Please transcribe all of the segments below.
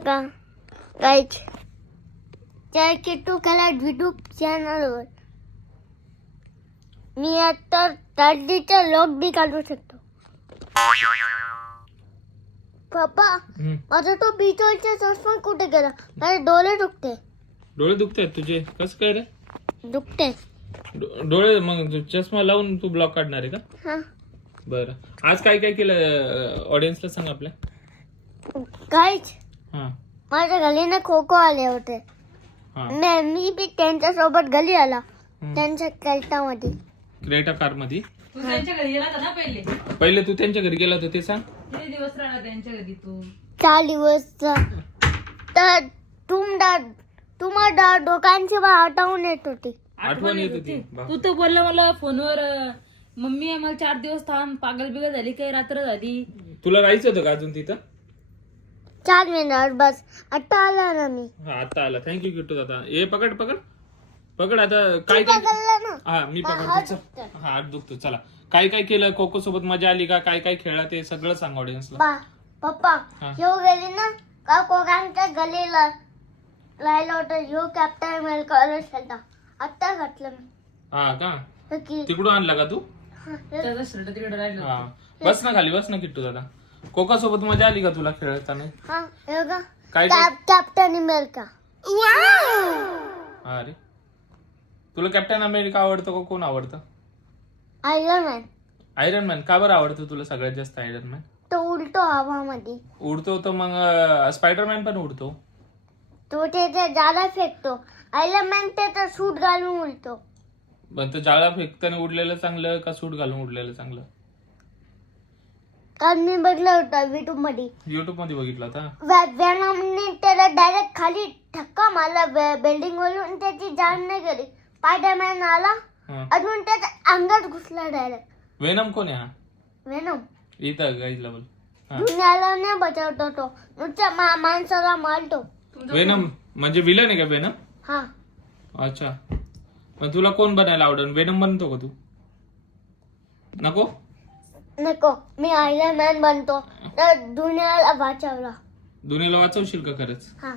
का गाईज त्या किट्टू कला युट्यूब चॅनलवर मी आता दादीचा लॉग बी काढू शकतो. पप्पा माझा तो बीचवरचा चष्मा कुठे गेला? माझे डोळे दुखते. डोळे दुखतात तुझे? कसं काय रे? दुखते डोळे मग चष्मा लावून तू ब्लॉग काढणार आहे का? हा. बरं, आज काय काय केलं ऑडियन्सला सांग आपल्या. गाईज हा माझ्या गलीने खो खो आले होते. हा मी बी त्यांच्या सोबत गली आला. त्यांच्या कॅल्टामध्ये क्रेटा कार मध्ये. तू त्यांच्या घरी गेला होता ना पहिले तू त्यांच्या घरी गेला होता ते सांग. किती दिवस राहणार त्यांच्या घरी तू? 4 दिवस. तर तुम्हाला दोघांची आठवण येत होती. आठवण येत होती. तू तर बोलला मला फोनवर मम्मी आहे मला 4 दिवस थांब. पागल बिगल झाली काही रात्र झाली. तुला राहायचं होतं का अजून तिथं? 4 मिनिट बस. आता आला ना मी. हा आता आला. थँक्यू किट्टू दादा. ये पकड पकड पकड. आता काय काय ना हा मी पकडतो. हा हात दुखतो. चला काय काय केलं? कोको सोबत मजा आली का? काय काय खेळला ते सगळं सांग ऑडियन्सला. पप्पा ह्यो गेली ना का कोकांच्या गलीला राहिला होता. ह्यो कॅप्टन अमेरिका खेळता. आता घातलं मी. हा का? तिकडून आणला का तू? त्याचा शर्ट तिकडे राहिलं. हा बस ना खाली, बस ना किट्टू दादा. कोका सोबत मजा आली का तुला खेळताना? हा हे बघा काय कॅप्टन अमेरिका. अरे तुला कॅप्टन अमेरिका आवडतं का कोण आवडतं? Iron man. आयरन मॅन का बरं आवडतं तुला सगळ्यात जास्त? आयरन मॅन तो उलटो हवामध्ये. उडतो तर मग स्पायडरमॅन पण उडतो. तो त्याच्या जाला फेकतो. आयरन मॅन त्याचा सूट घालून उलटो. पण तो जाळा फेकताना उडलेलं चांगलं का सूट घालून उडलेलं चांगलं? काल मी बघलं होतं युट्यूब मध्ये. युट्यूब मध्ये बघितलं होता. व्यायामाने त्याला डायरेक्ट खाली धक्का मारला बिल्डिंग वरून. त्याची जाण नाही गेली. स्पायडरमॅन आला अजून त्याच्या अंगात घुसला डायरेक्ट. वेनम कोण आहे हा? वेनम इथं गाईज लेवल. दुनियाला नाही बचावतो तो. नुसत्या माणसाला मारतो. वेनम म्हणजे विलन आहे का वेनम? हा. अच्छा मग तुला कोण बनायला आवडेल? वेनम बनतो का तू? नको नको मी आयरन मॅन बनतो तर दुनियाला वाचवला. दुनियाला वाचवशील का खरंच? हा.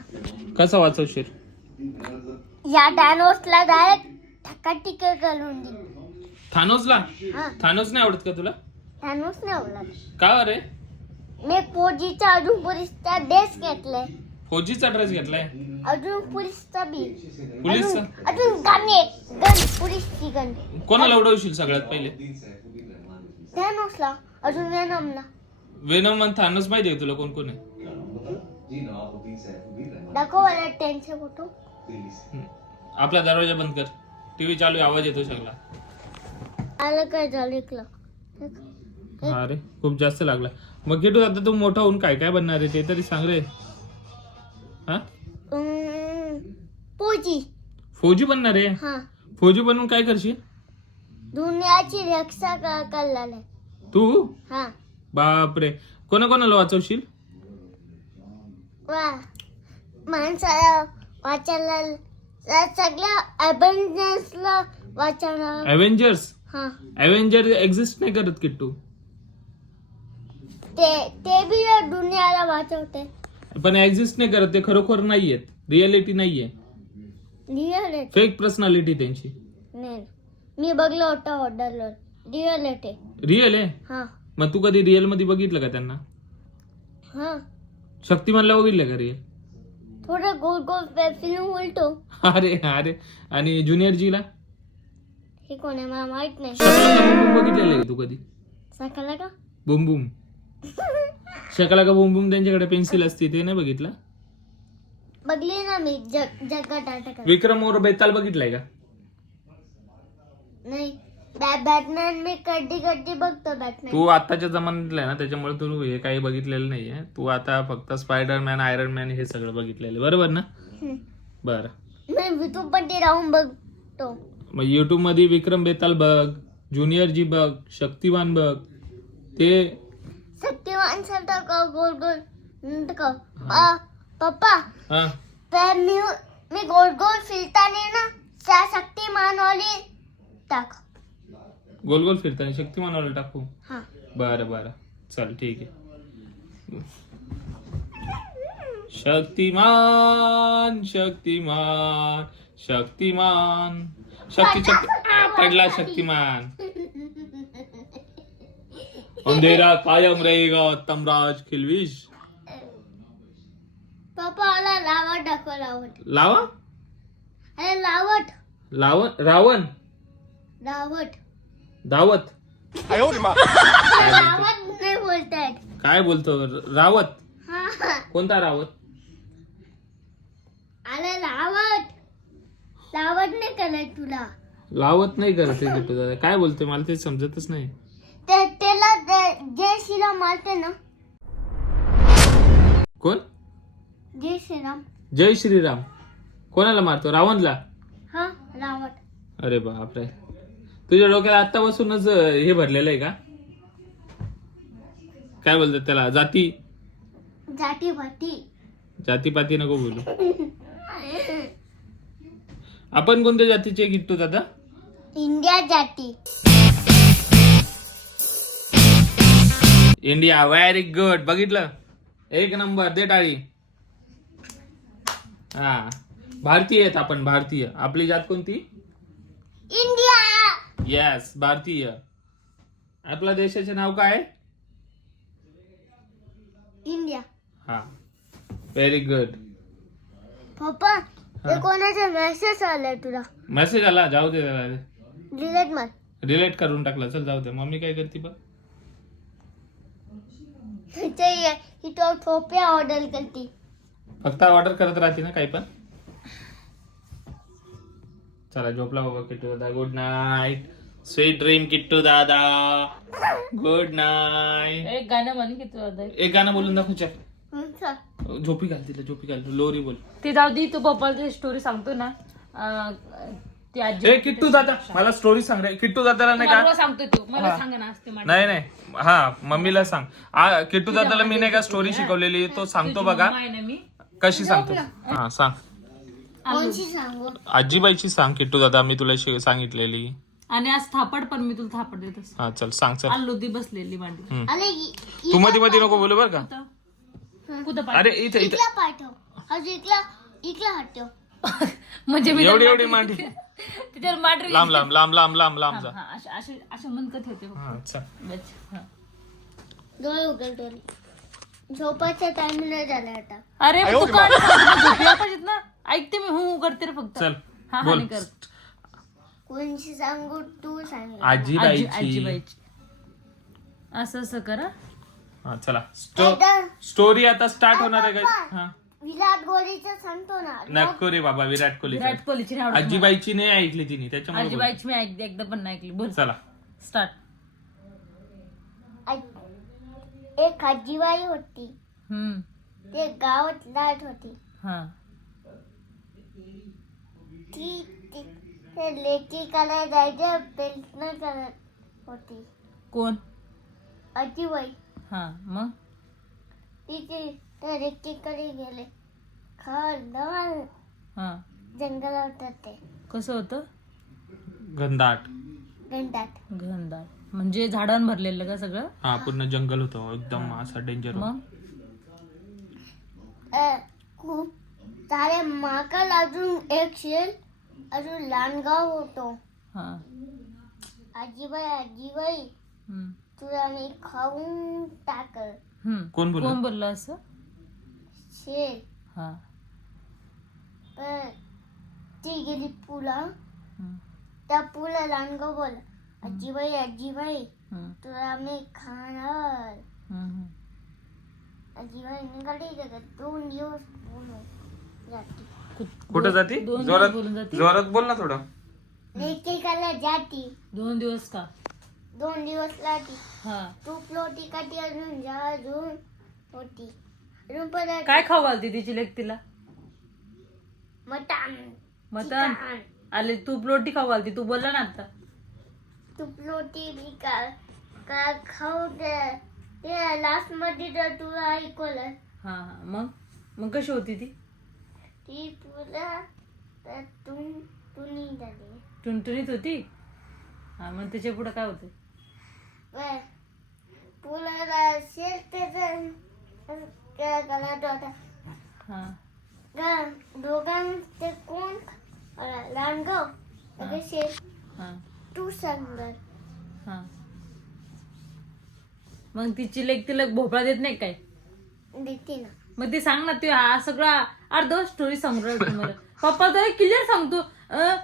कसं वाचवशील? या डायनोसला डायरेक्ट धक्का टिके घालून दे. थानोसला? हा. थानोस नाही आवडत का तुला? डायनोस नाही आवडला. का रे? मी फौजीचा अजून पोलिसचा ड्रेस घेतलाय. फौजीचा ड्रेस घेतलाय? अजून पोलिसचा बी. पोलीसचा? अजून गन पोलिसची गन. कोणाला उडवशील सगळ्यात पहिले? डायनोसला अजून वेनमला. वेनम आणि थानोस माहिती आहे तुला कोण कोण आहे? दाखव मला त्यांचे फोटो. आपला दरवाजा बंद कर. टीव्ही चालू आहे, आवाज येतो सगळा. आलं काय झालं इकलं. अरे खूप जास्त लागला. मग किटू आता तू मोठा होऊन काय काय बनणार आहे ते तरी सांग रे. हा फौजी. फौजी बनणार आहे? हा. फौजी बनून काय करशील? दुनियाची रक्षा करणार आहे. तू? हा. बापरे, कोणाकोणाला वाचवशील? वा माणसाला वाचायला सगळ्या अव्हेंजर्सला वाचवणार. अव्हेंजर्स? हा. अव्हेंजर एक्झिस्ट नाही करत किट्टू. ते बी दुनियाला वाचवते. पण एक्झिस्ट नाही करत. ते खरोखर नाहीयेत. रिअलिटी नाहीये. रिअल फेक पर्सनॅलिटी त्यांची. नाही मी बघलं होतं ऑर्डरला. रिअल आहे. रिअल आहे? हा. मग तू कधी रिअल मध्ये बघितलं का त्यांना? हा. शक्तिमानला बघितलं का रिअल? थोडं गोल गोल फिल्म उलटो. अरे अरे आणि ज्युनियर जीला? हे कोण आहे मला माहित नाही. बघितलेलं आहे तू कधी? सकाळला का बुम बुम. शकला का बुम बुम त्यांच्याकडे पेन्सिल असते ते नाही बघितलं? बघली ना मी जगात. विक्रम और बेताल बघितलाय का? नाही. बॅटमॅन मी कधी बघतो. बॅटमॅन तू आताच्या जमान्यातला आहे ना, त्याच्यामुळे तू हे काही बघितलेलं नाहीये. तू आता फक्त स्पायडरमॅन, आयरन मॅन हे सगळं बघितलेलं, बरोबर ना? बरं. मी युट्यूब मध्ये राहून बघतो. मग युट्यूब मध्ये विक्रम बेताल बघ, ज्युनियर जी बघ, शक्तिमान बघ. ते शक्तिमान सारखा गोल गोल पप्पा. हा मी गोल गोल फिरताना ना त्या शक्तिमान वाली टाक. गोल गोल फिरताना शक्तिमानवाला टाकू? हा. बरं बरं चल ठीक आहे. शक्तिमान शक्तिमान शक्तिमान शक्ती पडला शक्तिमान. अंधेरा कायम रहेगा तमराज खिलविश. पप्पा मला लावट दाखव. लावा अरे लावट रावण लावट दावत लावट नाही बोलतायत. काय बोलतो रावत. हा कोणता रावत. अरे लावट नाही करत तुला. लावत नाही करत आहे किट्टू दादा. काय बोलतोय मला ते समजतच नाही. त्याला जय श्रीराम मारते ना. कोण. जय श्रीराम. जय श्रीराम कोणाला मारतो. रावणला. हा लावट. अरे बापरे. तुझ्या डोक्यात आत्तापासूनच हे भरलेलं आहे का. काय बोलतात त्याला. जाती जातीपाती नको बोलू. आपण कोणत्या जातीचे किट्टू दादा. इंडिया जाती. इंडिया. Very good. बघितलं. एक नंबर. दे टाळी. हा भारतीय आहेत आपण. भारतीय. आपली जात कोणती. इंडिया. येस भारतीय. आपल्या देशाचे नाव काय. इंडिया. हा व्हेरी गुड. पप्पा ते कोणाचा मेसेज आलाय तुला. मेसेज आला. जाऊ दे त्याला. डिलीट मार. रिलेट करून टाकला. चल जाऊ दे. मम्मी काय करते बघ. ही तो टोप्या ऑर्डर करते. फक्त ऑर्डर करत राहते ना काही पण. चला झोपला बाबा किट्टू दादा. Good night. Sweet dream Kittu दादा. Good night. एक गाणं म्हण की तू आता. एक गाणं बोलून दाखव. चल झोपी घाल तिला. झोपी घाल. लोरी बोल. ते जाऊ दे. तू पप्पाला स्टोरी सांगतो ना. ती आजी. ए किट्टू दादा मला स्टोरी सांग रे. किट्टू दादाला नाही का. सांगतो तू मला सांग ना. असते नाही हा मम्मीला सांग. किट्टू दादाला मी नाही का स्टोरी शिकवलेली. तो सांगतो बघा मी कशी सांगतो. हा सांग. कोणची सांगू. आजीबाईची सांग किट्टू दादा. मी तुला सांगितलेली. आणि आज थापड पण मी तुला थापड देतस. हा चल सांग. चल आलोदी बसलेली मांडी. अरे तू मध्ये नको बोलू बर का. कुठं अरे इथे इकला पाठव. अजून इकला हटव. म्हणजे मी एवढी मांडी. त्याच्यावर मांडरी. लांब जा. असे मनकत होते. हा चल. डोळे उघड डोळे. झोपाच्या टाइमला झाला आता. अरे तू काय झोपला पाहिजेत ना. ऐकते मी. हो करते रे फक्त. चल हा बोल. नाही कर. कोणची सांगू तू सांग. आजीबाईची. आजीबाईची. असं करा. हा चला. स्टोरी आता स्टार्ट होणार आहे का. विराट कोहलीचं सांगतो ना. नको रे बाबा. विराट कोहलीची नाही आवडत. आजीबाईची नाही ऐकली तिने त्याच्यामुळे. आजीबाईची मी ऐकते. एकदा पण नाही ऐकली. बोल. चला स्टार्ट. एक आजीबाई होती. ते गावात लाट होती. हा ती लेकी करायला जायचं प्रयत्न करत होती. कोण. आजीबाई. हा मग तिथे त्या लेकीकडे गेले. खरं हा जंगलात होतं ते. कसं होतं. घनदाट. घनदाट म्हणजे झाडांवर भरलेलं का सगळं. हा पूर्ण जंगल होतं एकदम असं डेंजर. मग खूप सारे माकड. अजून एक शेर. अजून लांडगाव होतो. हा आजीबाई तुला मी खाऊन टाकल. कोण बोललं असं. शेर. हा पण ती गेली पुला. त्या पुला लांडगाव बोल. आजीबाई तुला मी खाणार. आजीबाई निघाली जगत 2 दिवस जाती. कुठं जाती. जोरात बोल ना थोडं. लेकीकडे जाती. 2 दिवस का. 2 दिवस लाटी. हा तूप लोटी काठी. अजून होती. अजून परत काय खाऊ घालते तिची लेक तिला. मटण आले. तूप रोटी खाऊ घालते. तू बोलला ना आता. तूप लोटी बी का खाऊ दे. ते लास्ट मध्ये तर तुला ऐकवलं. हा मग कशी होती ती. ती तुला तुनी झाली. टुनटुनीत होती. हा मग त्याच्या पुढे काय होते. पुला शेत त्याचा गलाट होता. हा दोघांचे कोण रानगाव हा तू सांग हा मग तिची लेक तिला भोपळा देत नाही काय देते ना. मग ते सांग ना ते हा सगळा अर्ध स्टोरी सांगू राहिली तुम्हाला पप्पा तर क्लिअर सांगतो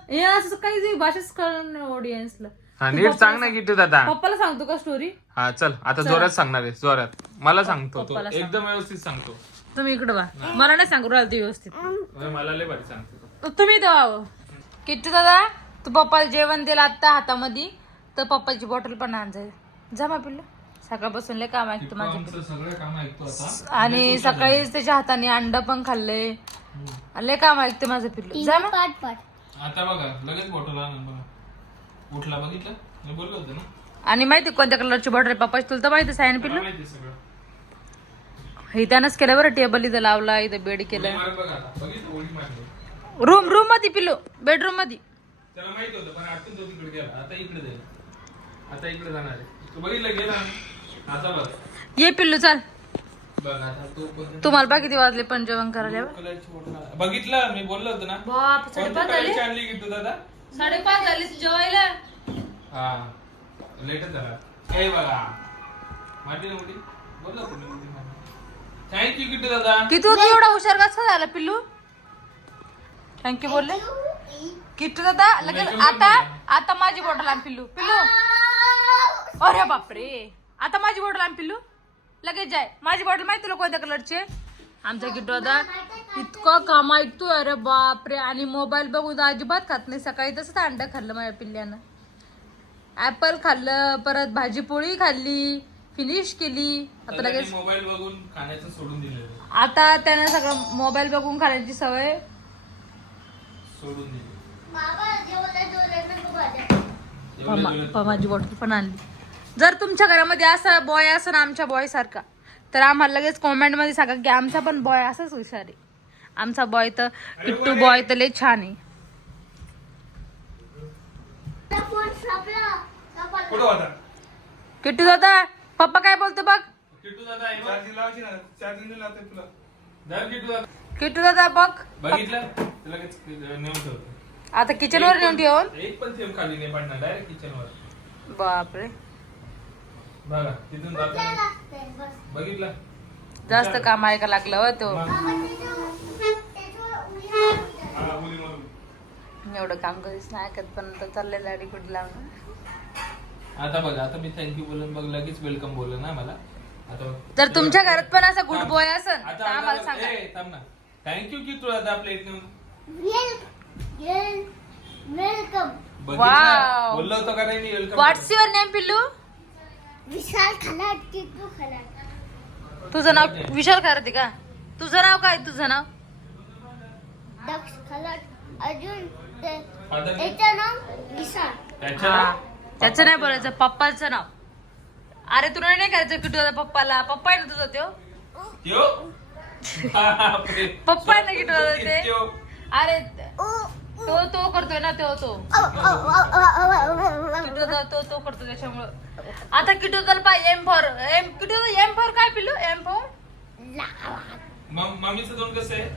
हे असं काही भाषाच कळणार ऑडियन्सला हा नीट सांग ना किट्टू दादा. पप्पाला सांगतो का स्टोरी हा चल आता जोरात सांगणार आहे जोरात. मला सांगतो तो पप्पाला सांग. एकदम व्यवस्थित सांगतो. तुम्ही इकडे वा मला नाही सांगू राहिला ते व्यवस्थित मला लय भारी सांगतो. तुम्ही दवा किट्टू दादा तू पप्पाला जेवण दिलं आता हातामध्ये तर पप्पाची बॉटल पण आण जाईल जा मा पिल्लू सकाळपासून लय काम ऐकतो माझं सगळं काम ऐकतो आता आणि सकाळीच त्याच्या हाताने अंड पण खाल्ले लय काम ऐकते माझं पिल्लू जा ना पाठ पाठ. आता बघा लगेच बॉटल आणून बघा उठला बघितलं मी बोललो होतो ना. आणि माहिती कोणत्या कलरची बॉटल पप्पाची तुला तर माहिती आहे ना पिल्लू माहिती सगळं. हे त्यानंच केलं बरं टेबल इथं लावला इथं बेड केलं मार बघा आता बघितलं ओळी मारली. रूम मध्ये पिल्लू बेडरूम मध्ये त्याला माहिती होतं पण आतून तो तिकडे गेला आता इकडे जाईल. आता इकडे जाणार आहे तू बघितलं गेला आता बघ ये पिल्लू चाल बघ आता तू तुम्हाला बा किती वाजले पण जेवण करायला कलरची बॉटल बघितलं मी बोललो होतो ना. बाप कोणत्या कलरची आणली की तू दादा. 5:30 झाले जेवायला हा लेटच झाला. हे बघा माटी नव्हती बोललो होतो मी. थँक्यू किट्टू दादा. किती तू एवढा हुशार कसा झाला पिल्लू थँक्यू बोलले किट्टू दादा लगेच आता माझी बॉटल आण पिल्लू अरे बापरे आता माझी बॉटल आण पिल्लू लगेच जाय माझी बॉटल माहिती तुला कोणत्या कलरची आमचा किट्टू दादा इतकं काम ऐकतोय अरे बापरे आणि मोबाईल बघून अजिबात खात नाही सकाळी तसंच अंड खाल्लं माझ्या पिल्ल्यानं ऍपल खाल्लं परत भाजी पोळी खाल्ली फिनिश केली आता लगेच मोबाईल बघून खाण्याचं सोडून दिलेलं आता त्यानं सगळं मोबाईल बघून खाण्याची सवय सोडून दिली. बाबा जेवढं माझी बॉटल पण आणली जर तुमच्या घरामध्ये असा बॉय असं ना आमच्या बॉय सारखा तर आम्हाला लगेच कॉमेंट मध्ये सांगा की आमचा पण बॉय असाच हुशार आहे आमचा बॉय तर किट्टू बॉय तर लय छान आहे फोन सापला कुठं होता किट्टू दादा पप्पा काय बोलतो बघ किट्टू दादा आहे बघ. चार्जिंग लावायची ना चार्जिंग लावते तुला धर किट्टू दादा. किट्टू दादा बघ बघितलं तुला लगेच नेऊन ठेवतो. आता किचन वर नेऊन ठेवून एक पण थेंब खाली नाही पडणार डायरेक्ट किचन वर. बापरे बघा तिथून जातो बघितलं जास्त काम आहे का लागलं हो तो हा, मुली म्हणून. एवढं काम कधीच नाही ऐकत पण आता चाललंय लाडी कुठे लावून आता बघा आता मी थँक्यू बोलून बघ लगेच वेलकम बोललो ना मला. आता बघ. जर तुमच्या घरात पण असं गुड बॉय असेल तर आता आम्हाला सांगा थांब ना थँक्यू की तुला आता आपल्या इथून वेलकम. Wow. बोललो होतो का नाही me welcome. What's your name पिल्लू विशाल खलाट किट्टू खलाट तुझं नाव विशाल करते का तुझं नाव काय तुझं नाव दक्ष खलाट अजून Father name? याचं नाव विशाल. त्याच्या हा. त्याचं नाही बोलायचं पप्पाचं नाव अरे तुला नाही करायचं किट्टू दादा पप्पाला पप्पा आहे ना तुझा त्यो त्यो? बापरे. पप्पा आहे ना किट्टू दादा ते त्यो. अरे तो करतोय ना तो किट्टू दादा तो करतो त्याच्यामुळं आता किट्टू दादा पाहिजे किट्टू दादा एम फॉर काय पिल्लू एम फॉर मम्मीचं दोन कसं आहे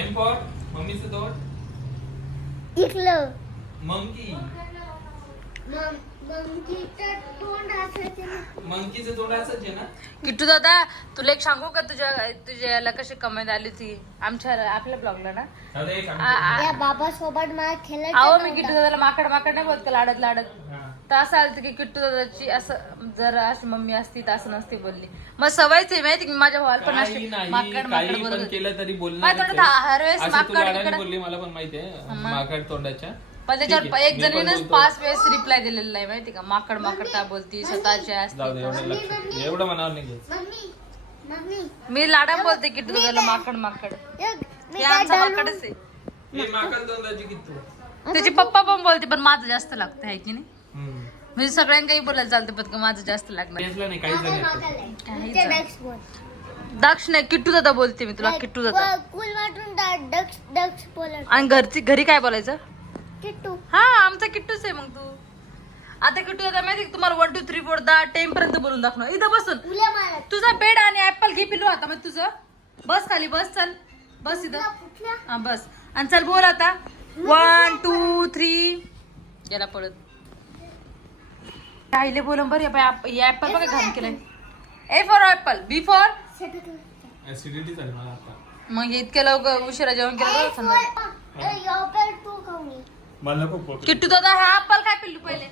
एम फॉर मम्मीचं दोन इकलं मंकी मंकीचं तोंड असायचं ना. मंकीचं तोंड असंच आहे ना. किट्टू दादा तुला एक सांगू का तुझ्या याला कशी कमेंट आली होती आपल्या ब्लॉगला ना दादा एक सांगतो. या बाबासोबत मला खेळायचं अहो मी नव्हतं. किट्टू दादाला माकड नाही बोलत का लाडत हा. तर असं आलं की किट्टू दादाची असं जर अशी मम्मी असती तर असं नसती बोलली मग सवयच आहे माहिती की माझ्या भावाला पण काही अशी नाही, माकड काही बोलत पण होती. केलं तरी बोलणार माझ्या तोंडात हर वेळेस असं तू माकड लाडाने इकडं- बोलली मला पण माहिती आहे माकड तोंडाच्या. पण त्याच्यावर ठीक आहे, एक मी पण जणीनच बोलतो. 5 वेळेस रिप्लाय दिलेला आहे माहिती का माकड काय बोलती स्वतःच्या जाऊ दे एवढं लक्षात घे. एवढं मनावर नाही घ्यायचं. मम्मी मी लाडा बोलते किट्टू दादाला माकड मी हे काय आमचा डालू? माकडच आहे हे माकड तोंडाची किती त्याचे पप्पा पण बोलते पण माझं जास्त लागतं आहे की नाही म्हणजे सगळ्यांना बोलायला चालतं पण का माझं जास्त लागणार टेन्सला नाही काही जण येतं. काही ते जण. डक्स बोल. दक्ष नाही किट्टू दादा बोलते मी तुला किट्टू दादा कुल वाटून डक्स बोलत आणि घरी काय बोलायचं किट्टू. हा आमचा किट्टूच आहे मग तू आता किट्टू दादा माहिती का तुम्हाला 1 2 3 4 10 पर्यंत बोलून दाखवणार इथं बसून उल्या मारत. तुझा बेड आणि ऍपल घे पिलू आता मग तुझं बस खाली बस, चल बस इथं. कुठल्या हा बस आणि चल बोल आता. 1 2 3 गेला पळत. राहिले बोलून बरं हे ऍपल बघा घाण केलंय. A for apple, B for. Acidity झाली मला आता. मग इतक्या लवकर उशिरा जेवण केलं बरं समजा. तू खाऊ मला खूप किट्टू दादा हा ऍपल काय पिल्लू पहिले.